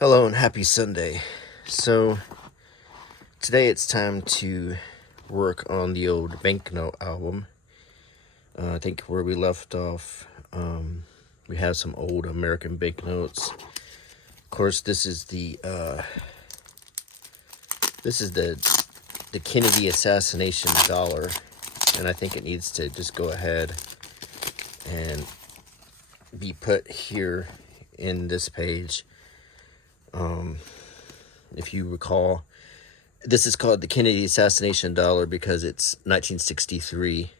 Hello and happy Sunday. So today it's time to work on the old Banknote album. I think where we left off, we have some old American banknotes. Of course, this is the Kennedy assassination dollar, and I think it needs to just go ahead and be put here in this page. If you recall, this is called the Kennedy assassination dollar because it's 1963.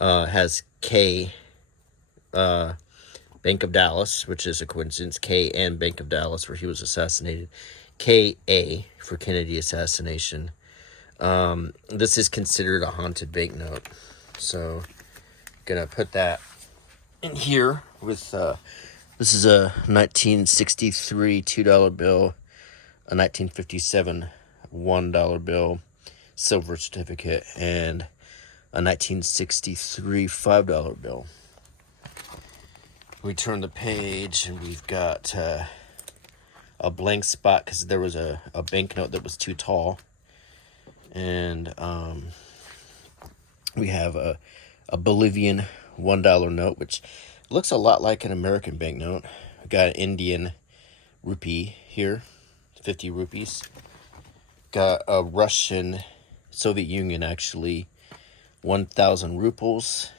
Has K, Bank of Dallas, which is a coincidence, K and Bank of Dallas, where he was assassinated. KA for Kennedy assassination. This is considered a haunted banknote. So, gonna put that in here with, this is a 1963 $2 bill, a 1957 $1 bill, silver certificate, and a 1963 $5 bill. We turn the page and we've got a blank spot because there was a banknote that was too tall. And we have a Bolivian $1 note, which looks a lot like an American banknote. We got an Indian rupee here, 50 rupees. Got a Russian, Soviet Union actually, 1,000 rubles.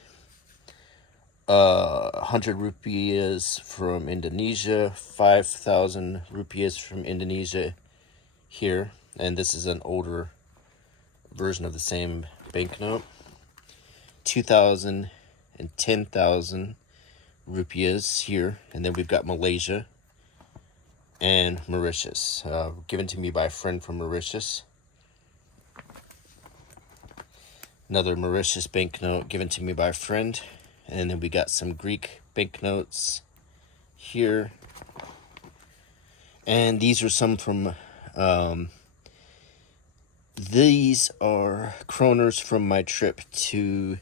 100 rupees from Indonesia, 5,000 rupees from Indonesia here. And this is an older version of the same banknote. 2,000 and 10,000 rupees here. And then we've got Malaysia and Mauritius, given to me by a friend from Mauritius. Another Mauritius banknote given to me by a friend. And then we got some Greek banknotes here. And these are some from, these are kroners from my trip to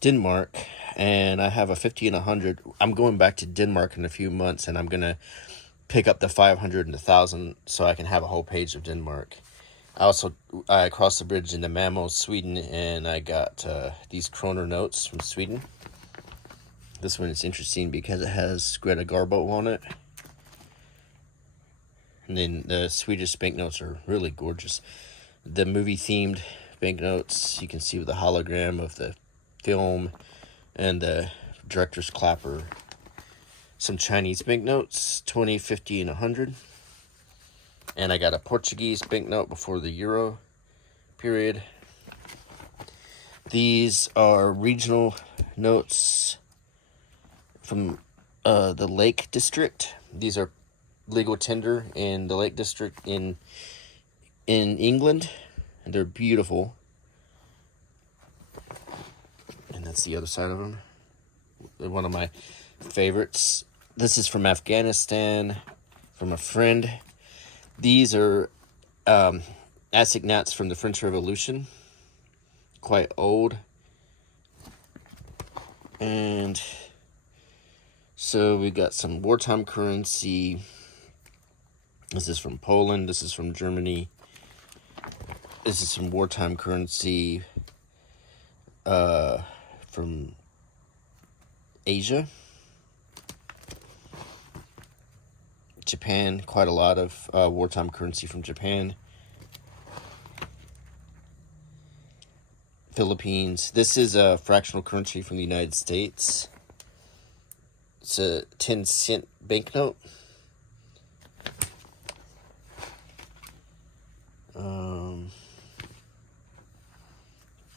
Denmark. And I have a 50 and 100. I'm going back to Denmark in a few months, and I'm going to pick up the 500 and the 1,000 so I can have a whole page of Denmark. I crossed the bridge into Malmö, Sweden, and I got these kroner notes from Sweden. This one is interesting because it has Greta Garbo on it. And then the Swedish banknotes are really gorgeous. The movie-themed banknotes, you can see with the hologram of the film and the director's clapper. Some Chinese banknotes, 20, 50, and 100. And I got a Portuguese banknote before the Euro period. These are regional notes from the Lake District. These are legal tender in the Lake District in England. And they're beautiful. And that's the other side of them. They're one of my favorites. This is from Afghanistan, from a friend. These are assignats from the French Revolution. Quite old. And so we got some wartime currency. This is from Poland. This is from Germany. This is some wartime currency from Asia. Japan, quite a lot of wartime currency from Japan. Philippines. This is a fractional currency from the United States. It's a 10-cent banknote.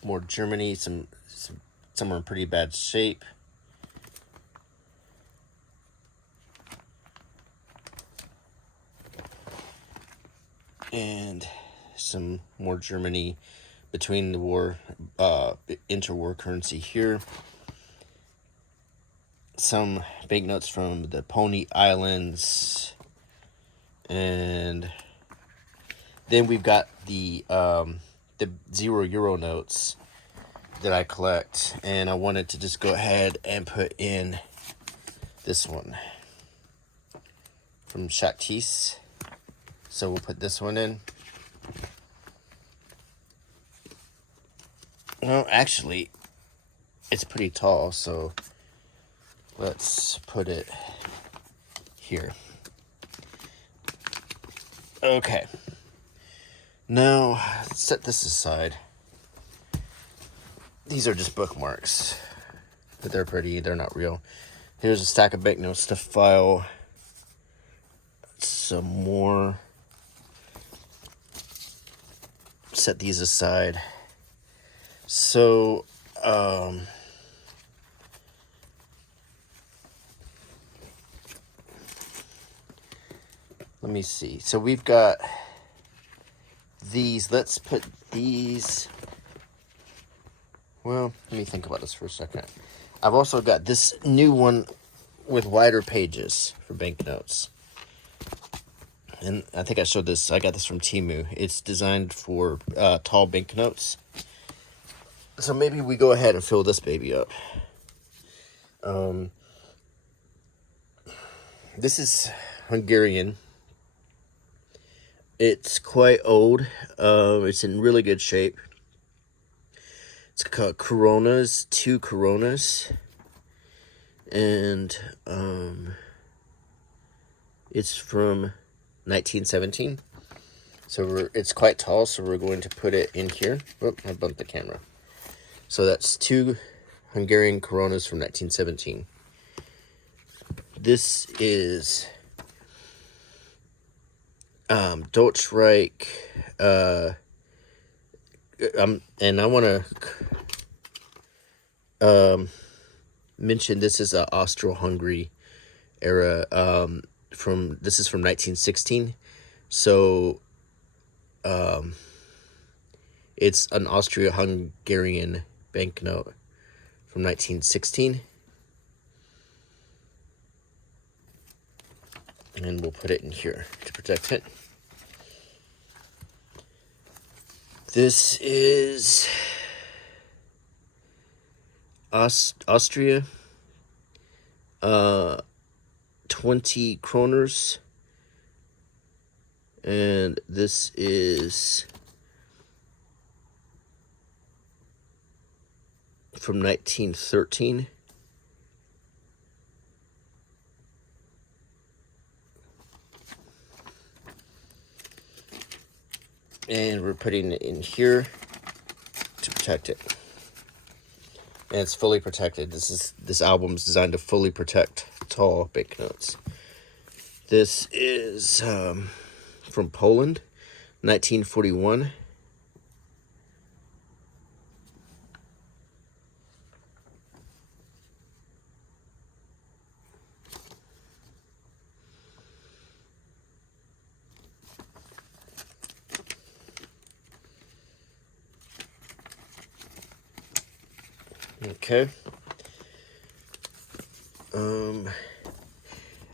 More Germany. Some are in pretty bad shape. And some more Germany between the war, interwar currency here. Some banknotes from the Pony Islands. And then we've got the €0 notes that I collect. And I wanted to just go ahead and put in this one. from Shatis. So we'll put this one in. Well, actually, it's pretty tall, so let's put it here. Okay. Now, let's set this aside. These are just bookmarks, but they're pretty. They're not real. Here's a stack of banknotes to file some more. Set these aside. So, let me see. So we've got these. Let's put these. Well, let me think about this for a second. I've also got this new one with wider pages for banknotes. And I think I showed this. I got this from Temu. It's designed for tall banknotes. So maybe we go ahead and fill this baby up. This is Hungarian. It's quite old. It's in really good shape. It's called Coronas, 2 Coronas. And it's from 1917. So it's quite tall, so we're going to put it in here. Oh, I bumped the camera. So that's 2 Hungarian Coronas from 1917. This is Deutschreich, and I want to mention this is an Austro-Hungary era. This is from 1916, so it's an Austro-Hungarian banknote from 1916, and we'll put it in here to protect it. This is Austria, 20 kroners, and this is from 1913. And we're putting it in here to protect it. And it's fully protected. This album's designed to fully protect tall banknotes. This is from Poland, 1941.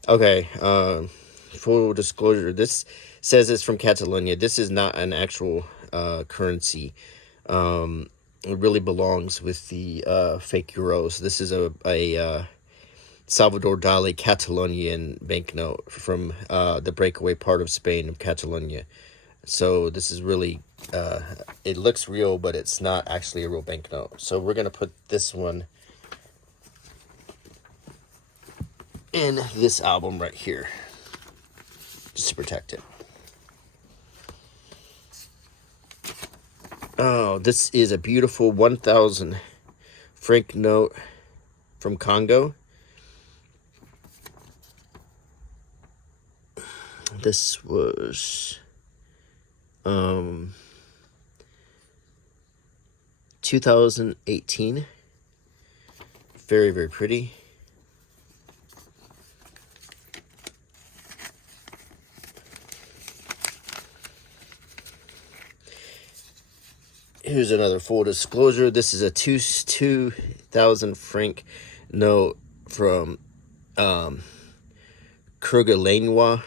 Okay. Full disclosure, this says it's from Catalonia. This is not an actual currency. It really belongs with the fake euros. This is a Salvador Dali Catalonian banknote from the breakaway part of Spain, of Catalonia. So this is really, it looks real, but it's not actually a real banknote. So we're going to put this one in this album right here, just to protect it. Oh, this is a beautiful 1,000 franc note from Congo. This was 2018. Very, very pretty. Here's another full disclosure. This is a 2,000 franc note from Krugerlenwa.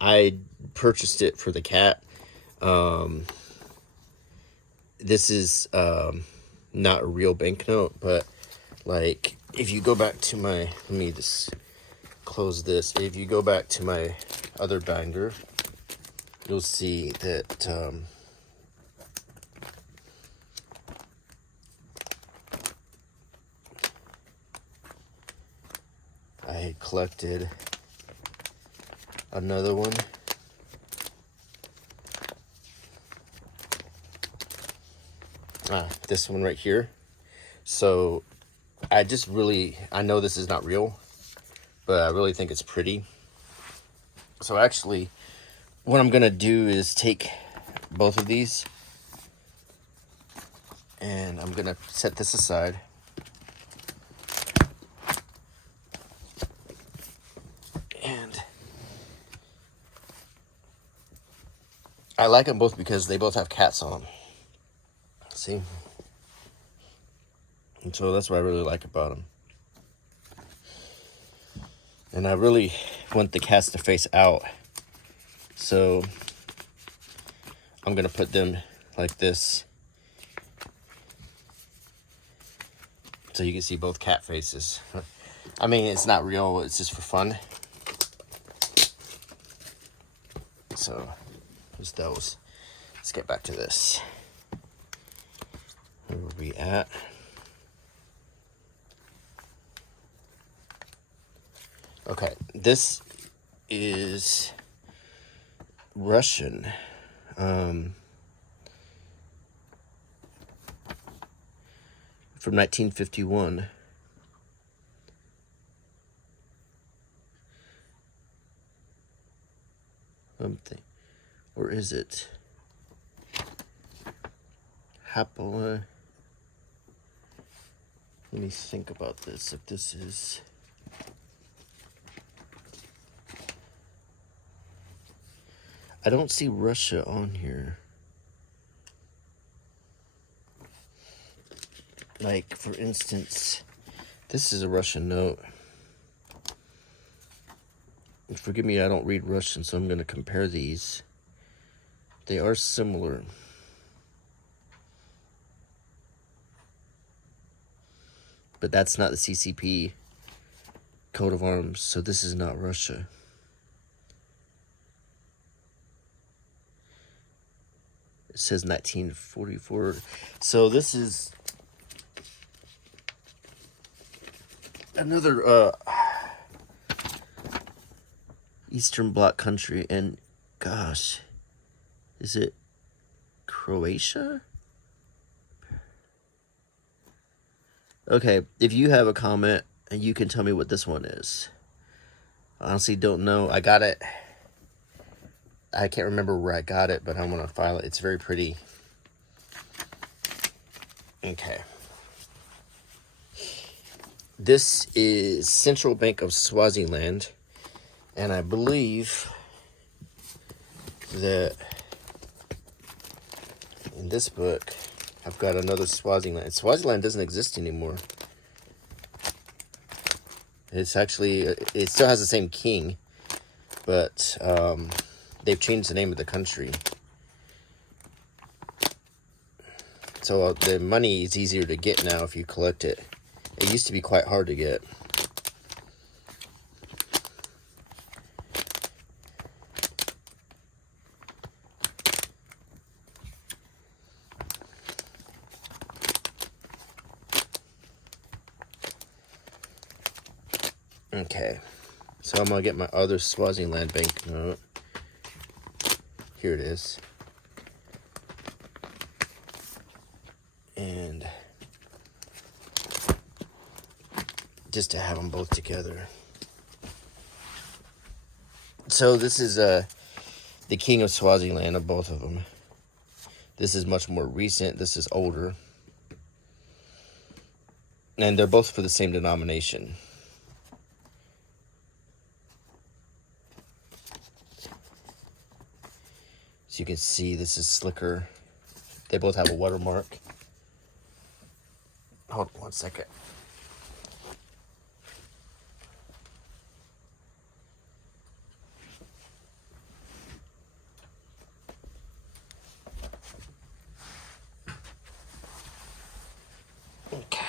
I purchased it for the cat. This is not a real banknote, but like if you go back to my, let me just close this. If you go back to my other binder, you'll see that I had collected another one. This one right here. So I know this is not real, but I really think it's pretty. So actually, what I'm gonna do is take both of these and I'm gonna set this aside. And I like them both because they both have cats on them. See? And so that's what I really like about them. And I really want the cats to face out. So I'm going to put them like this. So you can see both cat faces. I mean, it's not real, it's just for fun. So there's those. Let's get back to this. Where were we at? Okay, this is Russian. From 1951. Or is it? Hapola. Let me think about this. If this is. I don't see Russia on here. Like, for instance, this is a Russian note. Forgive me, I don't read Russian, so I'm going to compare these. They are similar. But that's not the CCP coat of arms, so this is not Russia. It says 1944. So this is another Eastern Bloc country, and gosh, is it Croatia? Okay, if you have a comment, and you can tell me what this one is. I honestly don't know. I got it. I can't remember where I got it, but I'm going to file it. It's very pretty. Okay. This is Central Bank of Swaziland. And I believe that in this book, I've got another Swaziland. Swaziland doesn't exist anymore. It's actually, it still has the same king, but they've changed the name of the country. So the money is easier to get now if you collect it. It used to be quite hard to get. Okay, so I'm going to get my other Swaziland banknote. Here it is. And just to have them both together. So this is the King of Swaziland of both of them. This is much more recent. This is older. And they're both for the same denomination. So you can see this is slicker. They both have a watermark. Hold on one second. Okay.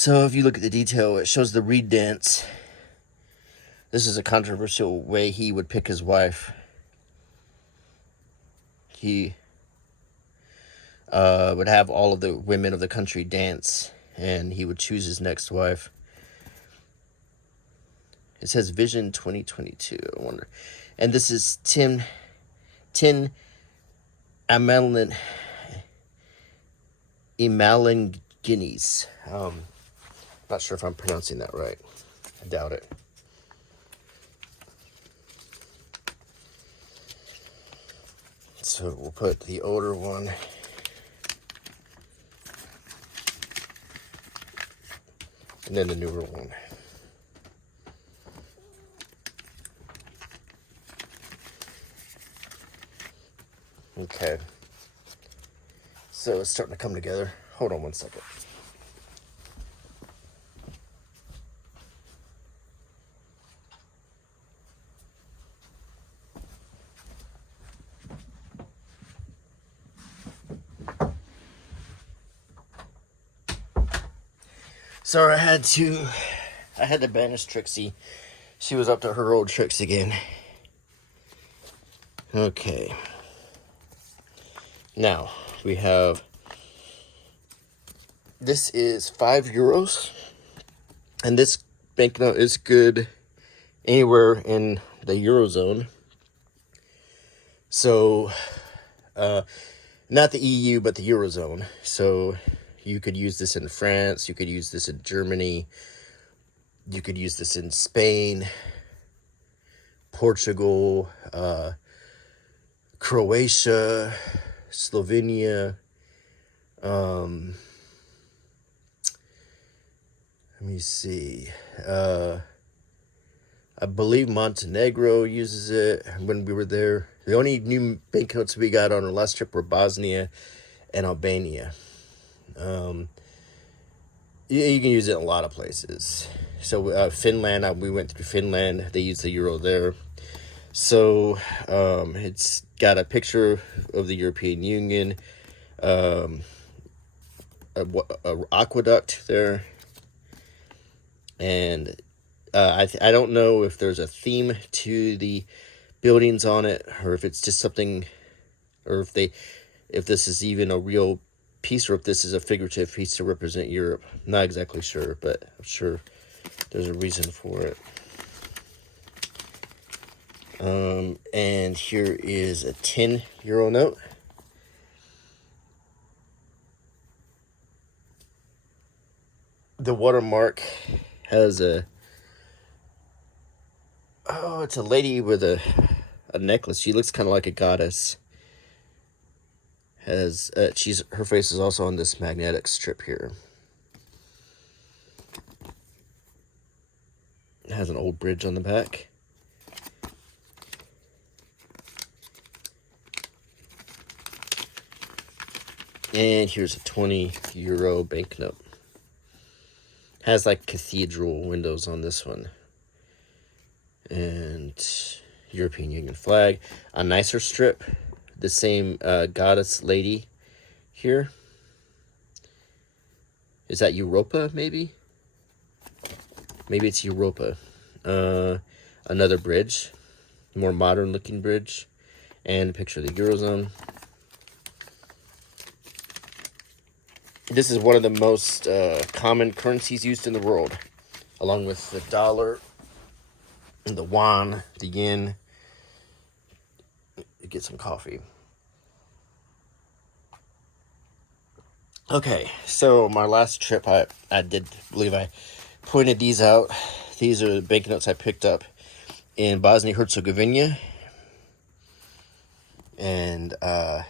So if you look at the detail, it shows the reed dance. This is a controversial way he would pick his wife. He would have all of the women of the country dance, and he would choose his next wife. It says Vision 2022. I wonder. And this is Tin Amalin Guineas. Not sure if I'm pronouncing that right. I doubt it. So we'll put the older one. And then the newer one. Okay. So it's starting to come together. Hold on one second. Sorry, I had to banish Trixie. She was up to her old tricks again. Okay. Now, we have, this is €5. And this banknote is good anywhere in the Eurozone. So, not the EU, but the Eurozone. So, you could use this in France, you could use this in Germany, you could use this in Spain, Portugal, Croatia, Slovenia, let me see, I believe Montenegro uses it when we were there. The only new banknotes we got on our last trip were Bosnia and Albania. You can use it in a lot of places. So Finland, we went through Finland. They use the euro there. So it's got a picture of the European Union, a aqueduct there, and I don't know if there's a theme to the buildings on it, or if it's just something, or if this is even a real piece, or if this is a figurative piece to represent Europe. Not exactly sure, but I'm sure there's a reason for it. And here is a €10 note. The watermark has it's a lady with a necklace. She looks kind of like a goddess. Has her face is also on this magnetic strip here. It has an old bridge on the back. And here's a €20 banknote. Has like cathedral windows on this one. And European Union flag. A nicer strip. The same goddess lady here. Is that Europa, maybe? Maybe it's Europa. Another bridge. More modern looking bridge. And a picture of the Eurozone. This is one of the most common currencies used in the world, along with the dollar, and the yuan, the yen. Get some coffee. Okay, so my last trip, I did believe I pointed these out. These are the banknotes I picked up in Bosnia-Herzegovina. And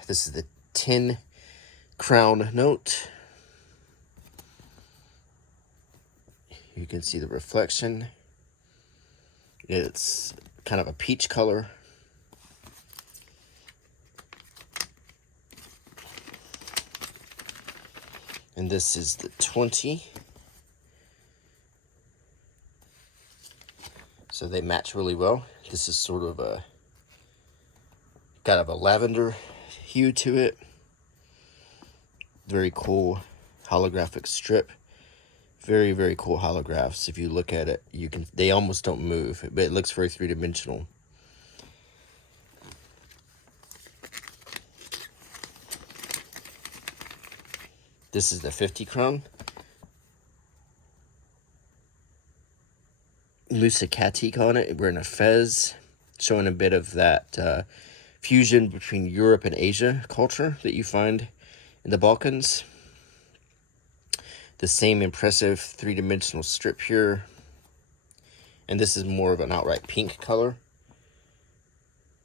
this is the 10 crown note. You can see the reflection. It's kind of a peach color. And this is the 20. So they match really well. This is sort of a kind of a lavender hue to it. Very cool holographic strip. Very, very cool holographs. If you look at it, they almost don't move, but it looks very three-dimensional. This is the 50 crown. Musakatik on it, wearing a fez, showing a bit of that fusion between Europe and Asia culture that you find in the Balkans. The same impressive three-dimensional strip here. And this is more of an outright pink color.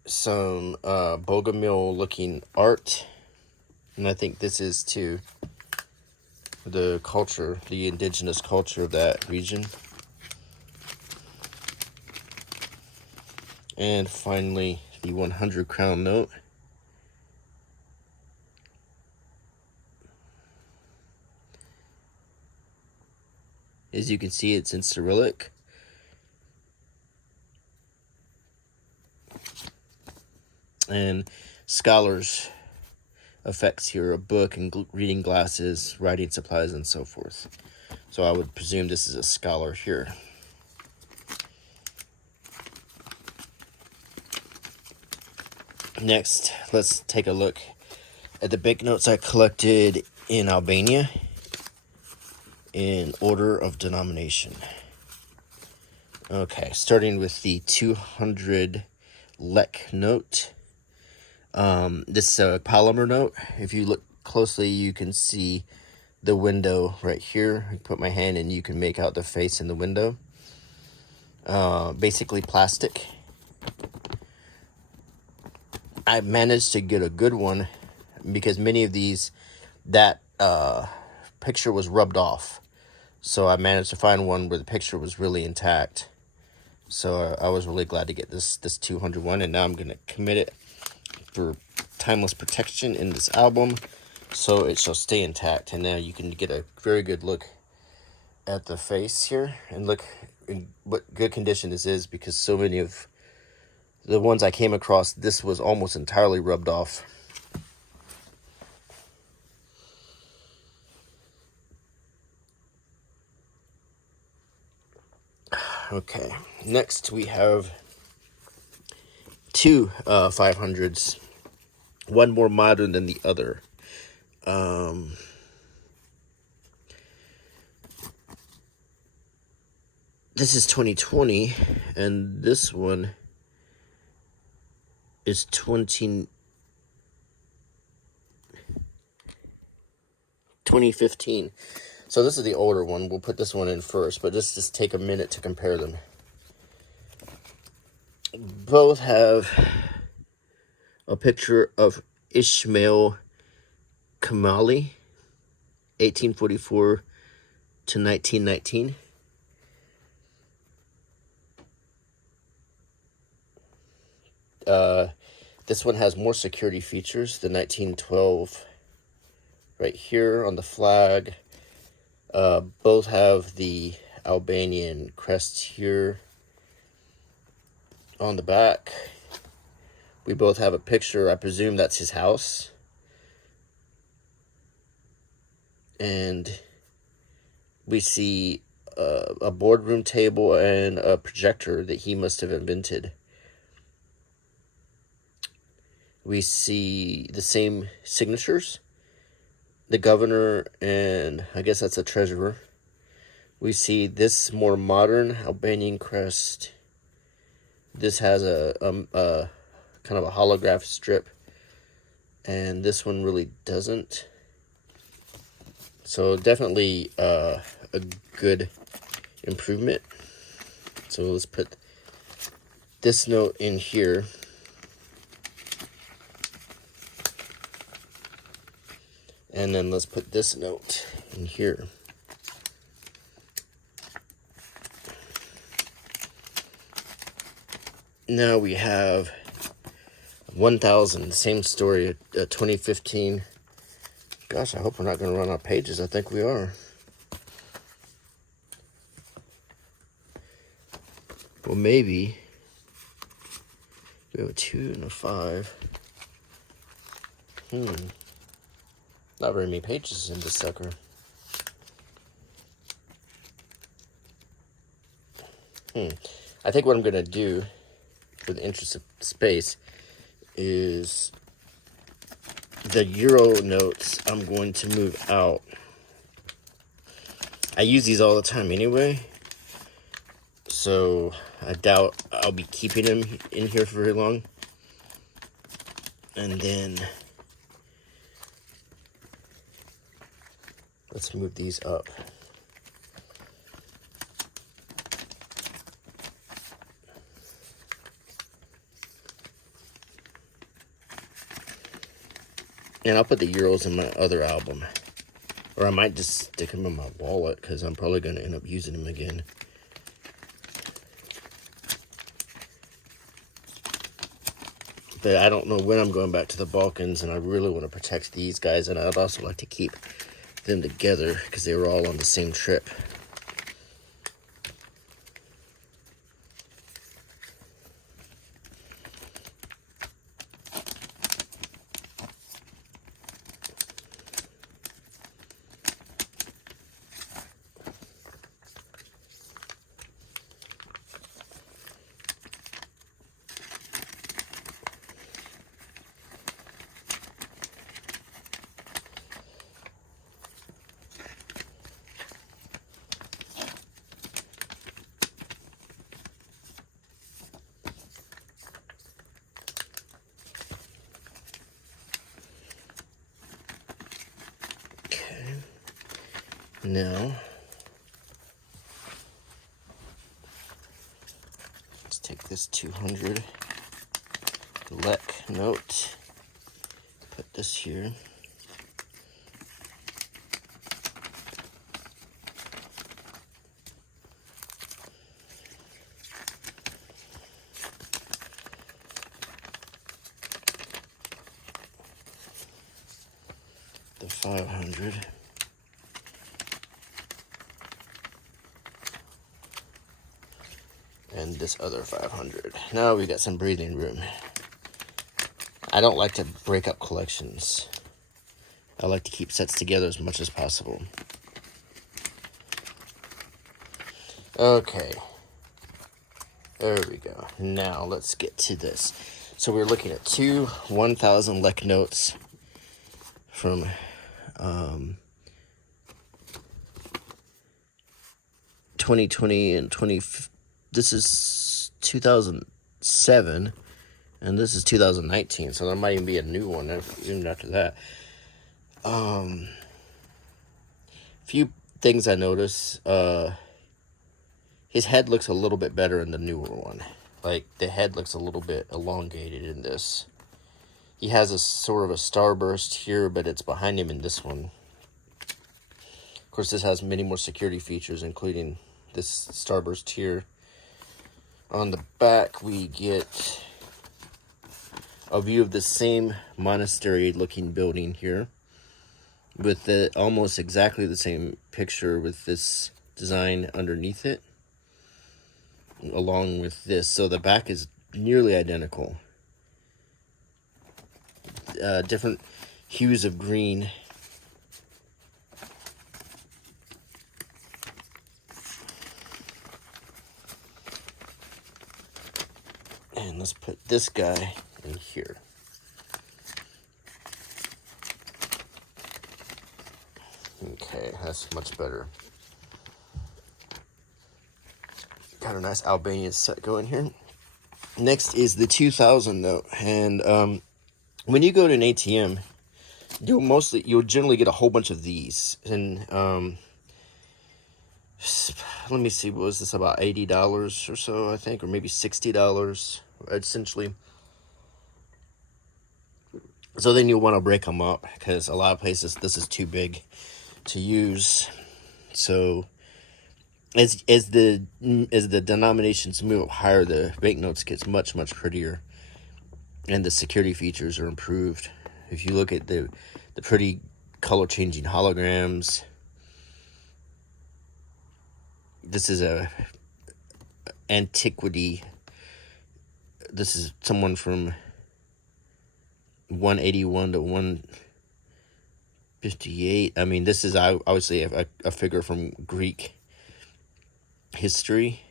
Some bogomil looking art. And I think this is to the culture, the indigenous culture of that region. And finally, the 100 crown note. As you can see, it's in Cyrillic. And scholars' effects here, a book and reading glasses, writing supplies, and so forth. So I would presume this is a scholar here. Next, let's take a look at the banknotes I collected in Albania in order of denomination. Okay, starting with the 200 lek note. This is a polymer note. If you look closely, you can see the window right here. I put my hand and you can make out the face in the window. Basically plastic. I managed to get a good one because many of these, that picture was rubbed off. So I managed to find one where the picture was really intact. So I was really glad to get this 201, and now I'm going to commit it for timeless protection in this album, so it shall stay intact. And now you can get a very good look at the face here, and look in what good condition this is, because so many of the ones I came across, this was almost entirely rubbed off. Okay, next we have two 500s, one more modern than the other. This is 2020, and this one is 2015. So this is the older one. We'll put this one in first, but just take a minute to compare them. Both have a picture of Ismail Kamali, 1844 to 1919. This one has more security features. The 1912 right here on the flag. Both have the Albanian crest here on the back. We both have a picture. I presume that's his house. And we see a boardroom table and a projector that he must have invented. We see the same signatures. The governor, and I guess that's a treasurer. We see this more modern Albanian crest. This has a kind of a holograph strip, and this one really doesn't. So definitely a good improvement. So let's put this note in here. And then let's put this note in here. Now we have 1,000, same story, 2015. Gosh, I hope we're not going to run out of pages. I think we are. Well, maybe. We have a 2 and a 5. Not very many pages in this sucker. I think what I'm going to do, for the interest of space, is the Euro notes I'm going to move out. I use these all the time anyway, so I doubt I'll be keeping them in here for very long. And then let's move these up. And I'll put the Euros in my other album. Or I might just stick them in my wallet, because I'm probably going to end up using them again. But I don't know when I'm going back to the Balkans, and I really want to protect these guys. And I'd also like to keep them together, because they were all on the same trip. Now, let's take this 200 Lek note, put this here. The 500. And this other 500. Now we got some breathing room. I don't like to break up collections. I like to keep sets together as much as possible. Okay. There we go. Now let's get to this. So we're looking at two 1,000 Lek notes from 2020 and 20. This is 2007, and this is 2019. So there might even be a new one even after that. Few things I notice. His head looks a little bit better in the newer one. Like, the head looks a little bit elongated in this. He has a sort of a starburst here, but it's behind him in this one. Of course, this has many more security features, including this starburst here. On the back, we get a view of the same monastery-looking building here, with the almost exactly the same picture with this design underneath it, along with this. So the back is nearly identical. Different hues of green. And let's put this guy in here. Okay, that's much better. Got a nice Albanian set going here. Next is the 2,000 note. And when you go to an ATM, you'll generally get a whole bunch of these. And let me see, what was this, about $80 or so, I think, or maybe $60 essentially. So then you'll want to break them up, because a lot of places this is too big to use. So as the denominations move up higher, the banknotes gets much prettier, and the security features are improved. If you look at the pretty color changing holograms, this is a antiquity. This is someone from 181 to 158. I mean, this is obviously a figure from Greek history.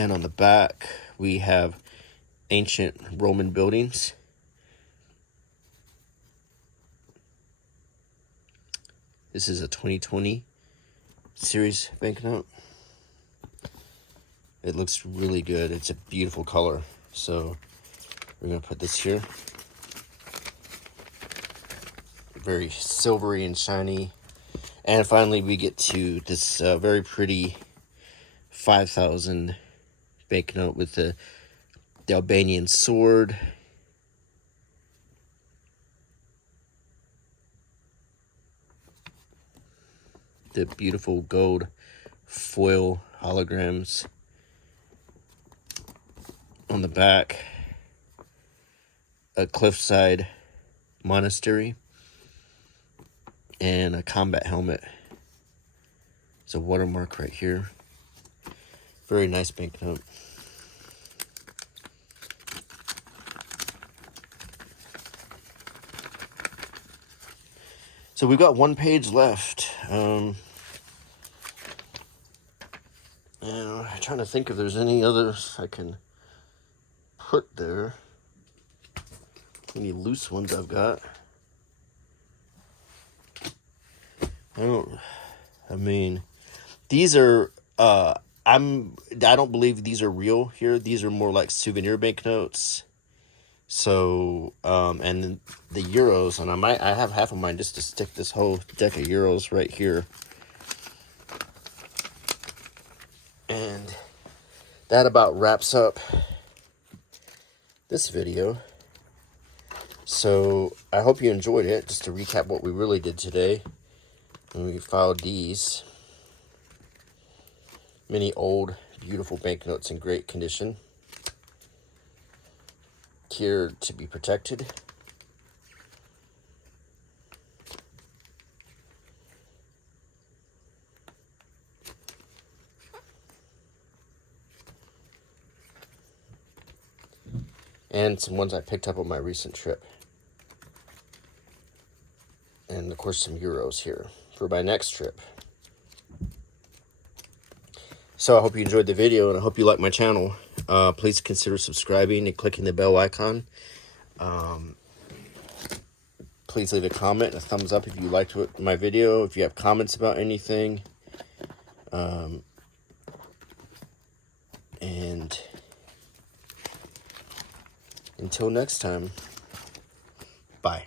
And on the back, we have ancient Roman buildings. This is a 2020 series banknote. It looks really good. It's a beautiful color. So we're going to put this here. Very silvery and shiny. And finally, we get to this very pretty 5,000 banknote with the Albanian sword. The beautiful gold foil holograms on the back. A cliffside monastery. And a combat helmet. It's a watermark right here. Very nice banknote. So we've got one page left. And I'm trying to think if there's any others I can put there. Any loose ones I've got. I mean, these are, I don't believe these are real here. These are more like souvenir banknotes. So, and the euros, and I have half of mine just to stick this whole deck of euros right here. And that about wraps up this video. So, I hope you enjoyed it. Just to recap what we really did today. And we filed these. Many old, beautiful banknotes in great condition. Here to be protected. And some ones I picked up on my recent trip. And of course some euros here for my next trip. So I hope you enjoyed the video and I hope you like my channel. Please consider subscribing and clicking the bell icon. Please leave a comment and a thumbs up if you liked my video. If you have comments about anything. And until next time, bye.